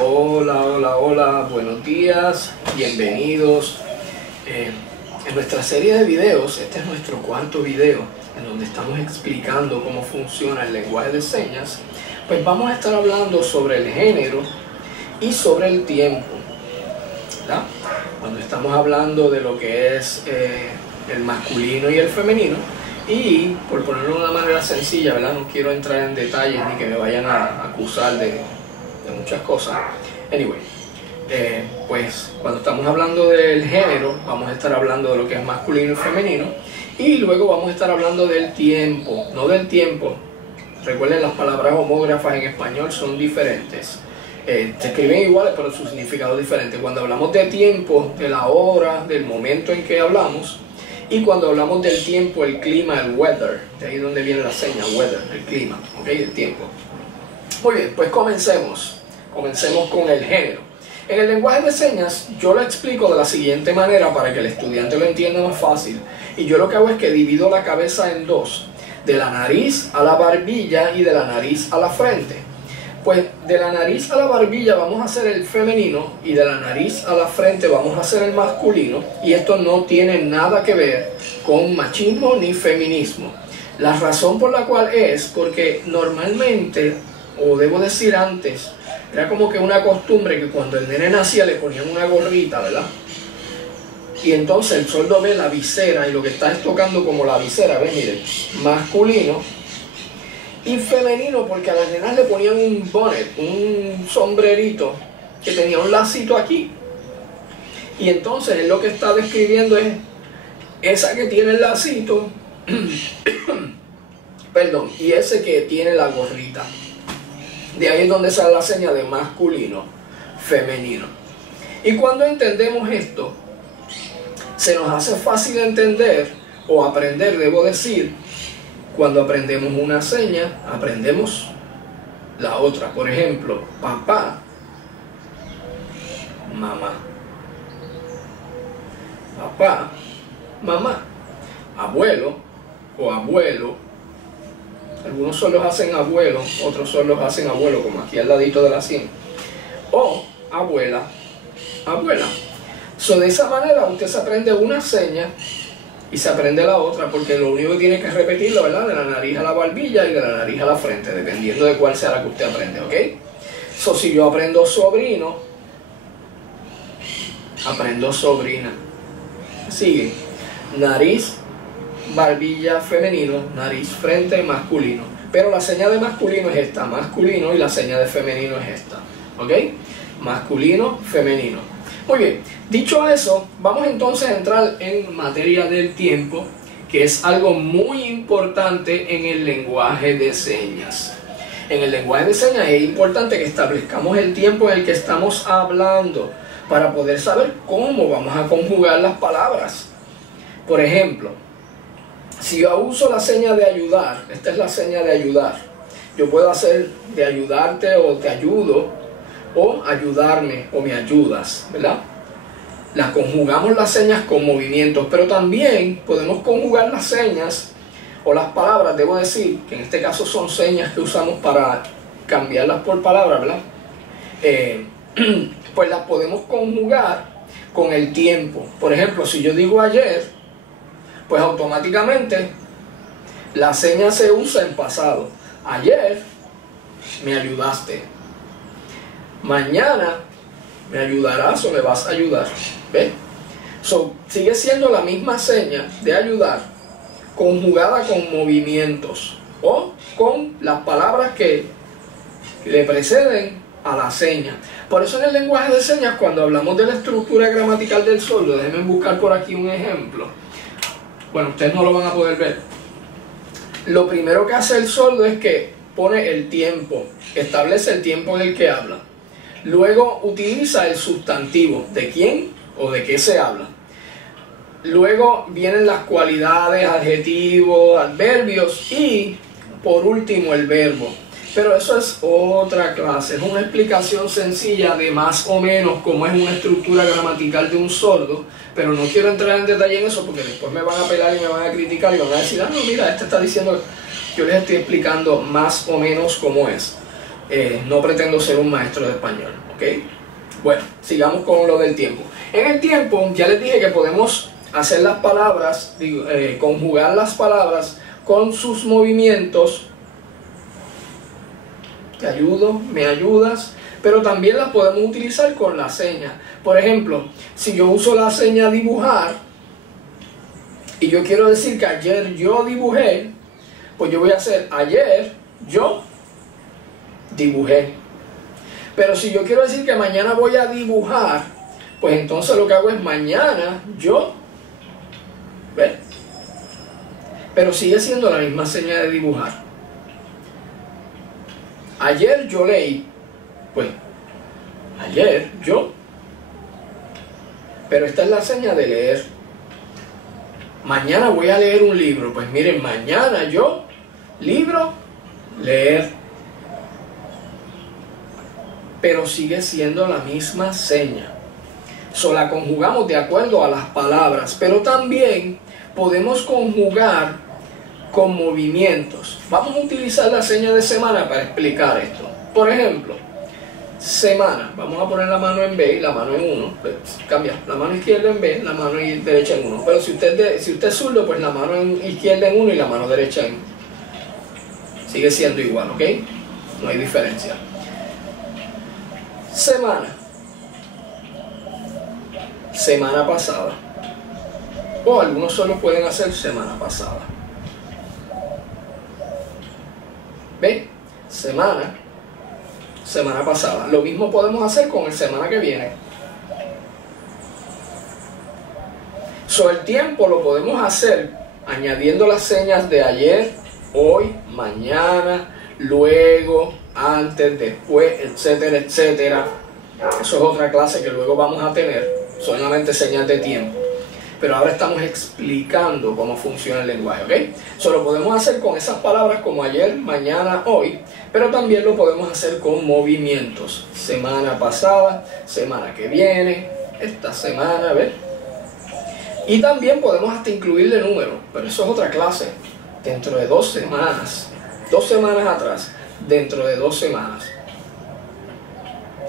Hola, hola, hola, buenos días, bienvenidos. En nuestra serie de videos, este es nuestro cuarto video en donde estamos explicando cómo funciona el lenguaje de señas. Pues vamos a estar hablando sobre el género y sobre el tiempo, ¿verdad? Cuando estamos hablando de lo que es el masculino y el femenino, y por ponerlo de una manera sencilla, ¿verdad? No quiero entrar en detalles ni que me vayan a acusar de muchas cosas. Anyway, pues cuando estamos hablando del género, vamos a estar hablando de lo que es masculino y femenino, y luego vamos a estar hablando del tiempo, no del tiempo. Recuerden, las palabras homógrafas en español son diferentes. Se escriben iguales, pero su significado es diferente. Cuando hablamos de tiempo, de la hora, del momento en que hablamos, y cuando hablamos del tiempo, el clima, el weather, de ahí donde viene la seña, weather, el clima, ¿ok? El tiempo. Muy bien, pues comencemos con el género. En el lenguaje de señas yo lo explico de la siguiente manera para que el estudiante lo entienda más fácil. Y yo lo que hago es que divido la cabeza en dos, de la nariz a la barbilla y de la nariz a la frente. Pues de la nariz a la barbilla vamos a hacer el femenino y de la nariz a la frente vamos a hacer el masculino, y esto no tiene nada que ver con machismo ni feminismo. La razón por la cual es porque normalmente, o debo decir antes, era como que una costumbre que cuando el nene nacía le ponían una gorrita, ¿verdad? Y entonces el sordo ve la visera y lo que está es tocando como la visera, ¿ven? Miren, masculino y femenino, porque a las nenas le ponían un bonnet, un sombrerito que tenía un lacito aquí. Y entonces él lo que está describiendo es esa que tiene el lacito, perdón, y ese que tiene la gorrita. De ahí es donde sale la seña de masculino, femenino. Y cuando entendemos esto, se nos hace fácil entender, o aprender, debo decir, cuando aprendemos una seña, aprendemos la otra. Por ejemplo, papá, mamá. Papá, mamá. Abuelo o abuelo. Algunos solo hacen abuelo, otros solo hacen abuelo, como aquí al ladito de la 100. O abuela, abuela. So, de esa manera usted se aprende una seña y se aprende la otra, porque lo único que tiene que repetirlo, ¿verdad? De la nariz a la barbilla y de la nariz a la frente, dependiendo de cuál sea la que usted aprende, ¿ok? So, si yo aprendo sobrino, aprendo sobrina. Sigue. Nariz, barbilla, femenino, nariz, frente, masculino. Pero la seña de masculino es esta, masculino, y la seña de femenino es esta, ¿ok? Masculino, femenino. Muy bien, dicho eso, vamos entonces a entrar en materia del tiempo, que es algo muy importante en el lenguaje de señas. En el lenguaje de señas es importante que establezcamos el tiempo en el que estamos hablando para poder saber cómo vamos a conjugar las palabras. Por ejemplo, si yo uso la seña de ayudar, esta es la seña de ayudar, yo puedo hacer de ayudarte o te ayudo, o ayudarme o me ayudas, ¿verdad? Las conjugamos las señas con movimientos, pero también podemos conjugar las señas o las palabras, debo decir, que en este caso son señas que usamos para cambiarlas por palabras, ¿verdad? Pues las podemos conjugar con el tiempo. Por ejemplo, si yo digo ayer, pues automáticamente la seña se usa en pasado. Ayer me ayudaste. Mañana me ayudarás o me vas a ayudar. ¿Ves? So, sigue siendo la misma seña de ayudar, conjugada con movimientos o con las palabras que le preceden a la seña. Por eso en el lenguaje de señas, cuando hablamos de la estructura gramatical del sordo, déjenme buscar por aquí un ejemplo. Bueno, ustedes no lo van a poder ver. Lo primero que hace el sordo es que pone el tiempo, establece el tiempo en el que habla. Luego utiliza el sustantivo, de quién o de qué se habla. Luego vienen las cualidades, adjetivos, adverbios y por último el verbo. Pero eso es otra clase, es una explicación sencilla de más o menos cómo es una estructura gramatical de un sordo, pero no quiero entrar en detalle en eso porque después me van a pelar y me van a criticar y van a decir, ah, no, mira, este está diciendo, yo les estoy explicando más o menos cómo es. No pretendo ser un maestro de español, ¿Ok? Bueno, sigamos con lo del tiempo. En el tiempo, ya les dije que podemos hacer las palabras, conjugar las palabras con sus movimientos. Te ayudo, me ayudas, pero también las podemos utilizar con la seña. Por ejemplo, si yo uso la seña dibujar y yo quiero decir que ayer yo dibujé, pues yo voy a hacer ayer yo dibujé. Pero si yo quiero decir que mañana voy a dibujar, pues entonces lo que hago es mañana yo, ¿ves? Pero sigue siendo la misma seña de dibujar. Ayer yo leí, pues ayer yo, pero esta es la seña de leer. Mañana voy a leer un libro, pues miren, mañana yo, libro, leer. Pero sigue siendo la misma seña. La conjugamos de acuerdo a las palabras, pero también podemos conjugar con movimientos. Vamos a utilizar la seña de semana para explicar esto. Por ejemplo, semana. Vamos a poner la mano en B y la mano en 1. Cambia la mano izquierda en B, la mano derecha en 1. Pero si usted es zurdo, pues la mano izquierda en 1 y la mano derecha en... Sigue siendo igual, ¿ok? No hay diferencia. Semana. Semana pasada. O algunos solo pueden hacer semana pasada. ¿Ven? Semana. Semana pasada. Lo mismo podemos hacer con el semana que viene. El tiempo lo podemos hacer añadiendo las señas de ayer, hoy, mañana, luego, antes, después, etcétera, etcétera. Eso es otra clase que luego vamos a tener, solamente señas de tiempo. Pero ahora estamos explicando cómo funciona el lenguaje, ¿ok? Lo podemos hacer con esas palabras como ayer, mañana, hoy, pero también lo podemos hacer con movimientos. Semana pasada, semana que viene, esta semana, ¿ves? Y también podemos hasta incluirle números, pero eso es otra clase. Dentro de 2 semanas, 2 semanas atrás, dentro de 2 semanas.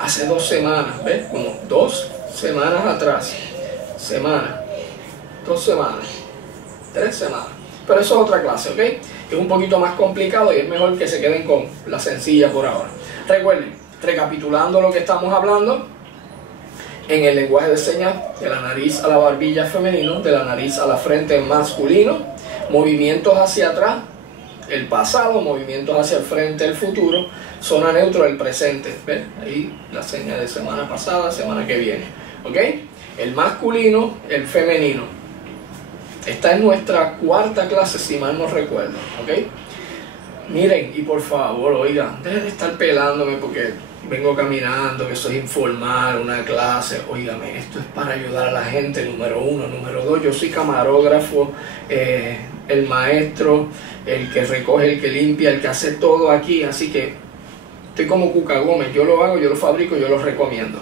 Hace 2 semanas, ¿ves? Como 2 semanas atrás, semana. 2 semanas, 3 semanas, pero eso es otra clase, ¿ok? Es un poquito más complicado y es mejor que se queden con la sencilla por ahora. Recuerden, recapitulando lo que estamos hablando, en el lenguaje de señas, de la nariz a la barbilla femenino, de la nariz a la frente masculino, movimientos hacia atrás, el pasado, movimientos hacia el frente, el futuro, zona neutro, el presente, ¿ves? Ahí la seña de semana pasada, semana que viene, ¿ok? El masculino, el femenino. Esta es nuestra 4ª clase, si mal no recuerdo, ¿ok? Miren, y por favor, oigan, dejen de estar pelándome porque vengo caminando, que soy informal, una clase. Óigame, esto es para ayudar a la gente, número 1. Número 2, yo soy camarógrafo, el maestro, el que recoge, el que limpia, el que hace todo aquí. Así que estoy como Cuca Gómez, yo lo hago, yo lo fabrico, yo lo recomiendo.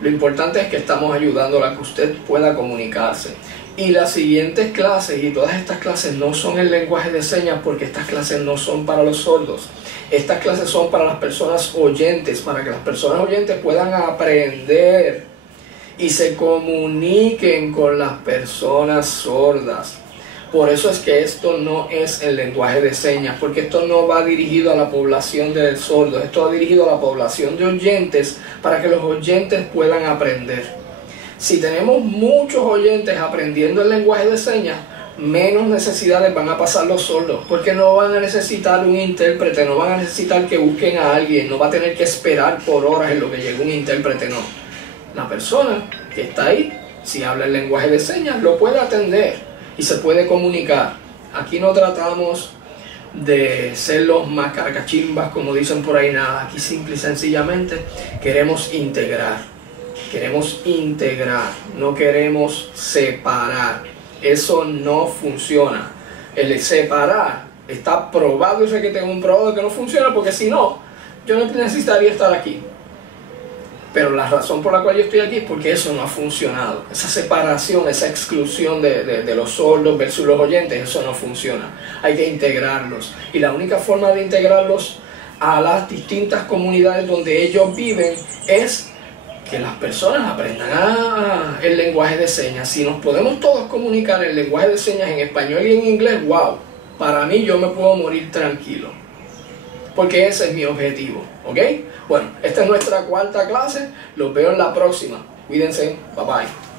Lo importante es que estamos ayudándola a que usted pueda comunicarse. Y las siguientes clases y todas estas clases no son el lenguaje de señas, porque estas clases no son para los sordos. Estas clases son para las personas oyentes, para que las personas oyentes puedan aprender y se comuniquen con las personas sordas. Por eso es que esto no es el lenguaje de señas, porque esto no va dirigido a la población de sordos, esto va dirigido a la población de oyentes, para que los oyentes puedan aprender. Si tenemos muchos oyentes aprendiendo el lenguaje de señas, menos necesidades van a pasar los sordos, porque no van a necesitar un intérprete, no van a necesitar que busquen a alguien, no va a tener que esperar por horas en lo que llegue un intérprete, no. La persona que está ahí, si habla el lenguaje de señas, lo puede atender y se puede comunicar. Aquí no tratamos de ser los más carcachimbas, como dicen por ahí, nada. Aquí simple y sencillamente queremos integrar. Queremos integrar, no queremos separar. Eso no funciona. El separar está probado y sé que tengo un probado que no funciona, porque si no, yo no necesitaría estar aquí. Pero la razón por la cual yo estoy aquí es porque eso no ha funcionado. Esa separación, esa exclusión de los sordos versus los oyentes, eso no funciona. Hay que integrarlos. Y la única forma de integrarlos a las distintas comunidades donde ellos viven es que las personas aprendan el lenguaje de señas. Si nos podemos todos comunicar en el lenguaje de señas en español y en inglés, wow, para mí yo me puedo morir tranquilo, porque ese es mi objetivo, ¿ok? Bueno, esta es nuestra cuarta clase, los veo en la próxima, cuídense, bye bye.